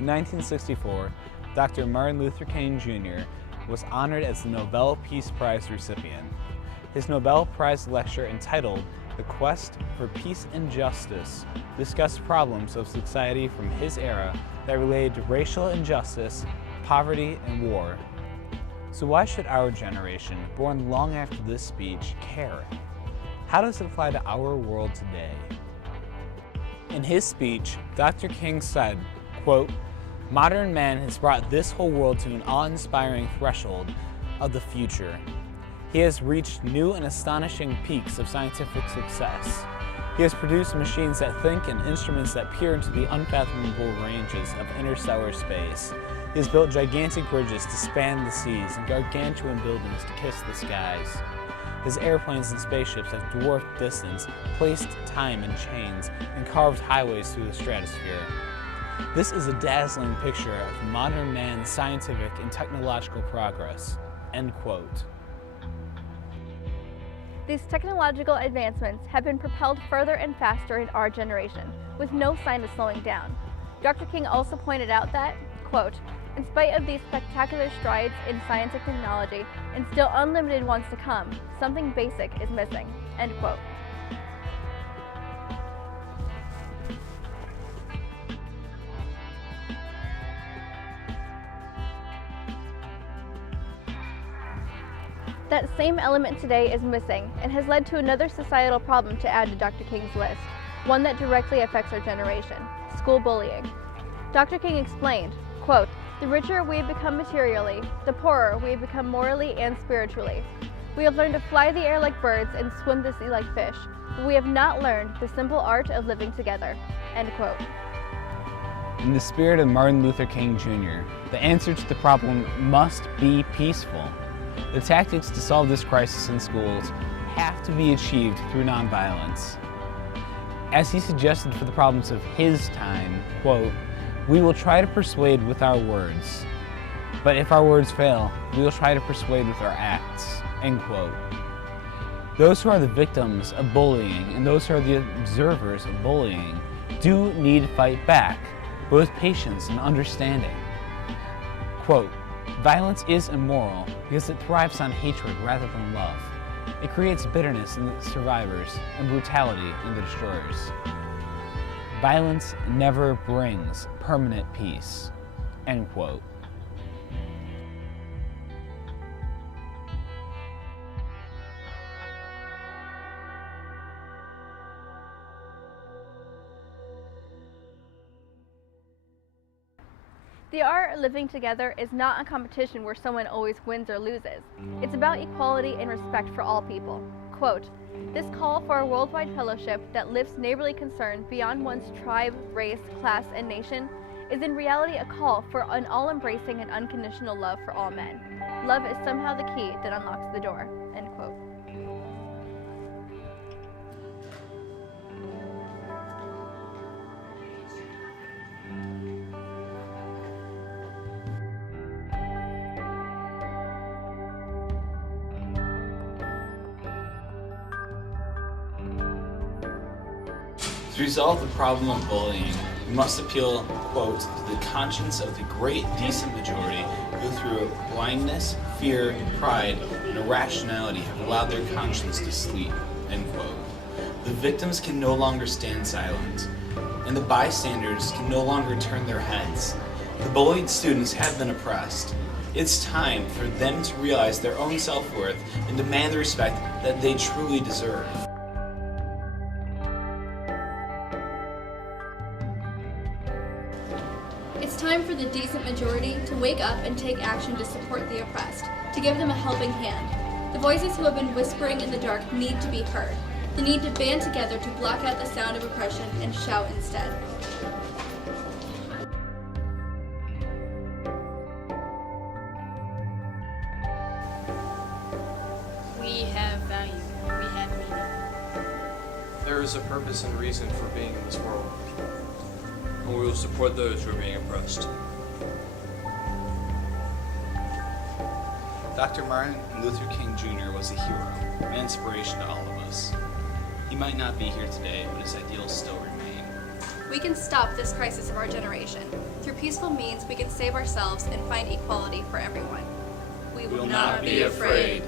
In 1964, Dr. Martin Luther King Jr. was honored as the Nobel Peace Prize recipient. His Nobel Prize lecture entitled "The Quest for Peace and Justice" discussed problems of society from his era that related to racial injustice, poverty, and war. So why should our generation, born long after this speech, care? How does it apply to our world today? In his speech, Dr. King said, quote, "Modern man has brought this whole world to an awe-inspiring threshold of the future. He has reached new and astonishing peaks of scientific success. He has produced machines that think and instruments that peer into the unfathomable ranges of interstellar space. He has built gigantic bridges to span the seas and gargantuan buildings to kiss the skies. His airplanes and spaceships have dwarfed distance, placed time in chains, and carved highways through the stratosphere. This is a dazzling picture of modern man's scientific and technological progress." End quote. These technological advancements have been propelled further and faster in our generation, with no sign of slowing down. Dr. King also pointed out that, quote, "In spite of these spectacular strides in science and technology, and still unlimited ones to come, something basic is missing." End quote. That same element today is missing and has led to another societal problem to add to Dr. King's list, one that directly affects our generation: school bullying. Dr. King explained, quote, "The richer we have become materially, the poorer we have become morally and spiritually. We have learned to fly the air like birds and swim the sea like fish, but we have not learned the simple art of living together." End quote. In the spirit of Martin Luther King Jr., the answer to the problem must be peaceful. The tactics to solve this crisis in schools have to be achieved through nonviolence. As he suggested for the problems of his time, quote, "We will try to persuade with our words, but if our words fail, we will try to persuade with our acts." End quote. Those who are the victims of bullying and those who are the observers of bullying do need to fight back, but with patience and understanding. Quote, "Violence is immoral because it thrives on hatred rather than love. It creates bitterness in the survivors and brutality in the destroyers. Violence never brings permanent peace." End quote. The art of living together is not a competition where someone always wins or loses. It's about equality and respect for all people. Quote, "This call for a worldwide fellowship that lifts neighborly concern beyond one's tribe, race, class, and nation is in reality a call for an all-embracing and unconditional love for all men. Love is somehow the key that unlocks the door." End quote. To resolve the problem of bullying, we must appeal, quote, "to the conscience of the great decent majority who through blindness, fear, pride, and irrationality have allowed their conscience to sleep." End quote. The victims can no longer stand silent, and the bystanders can no longer turn their heads. The bullied students have been oppressed. It's time for them to realize their own self-worth and demand the respect that they truly deserve. It's time for the decent majority to wake up and take action to support the oppressed, to give them a helping hand. The voices who have been whispering in the dark need to be heard. They need to band together to block out the sound of oppression and shout instead. We have value. We have meaning. There is a purpose and reason for being in this world, and we will support those who are being oppressed. Dr. Martin Luther King Jr. was a hero, an inspiration to all of us. He might not be here today, but his ideals still remain. We can stop this crisis of our generation through peaceful peaceful means we can save ourselves and find equality for everyone. We will not be afraid.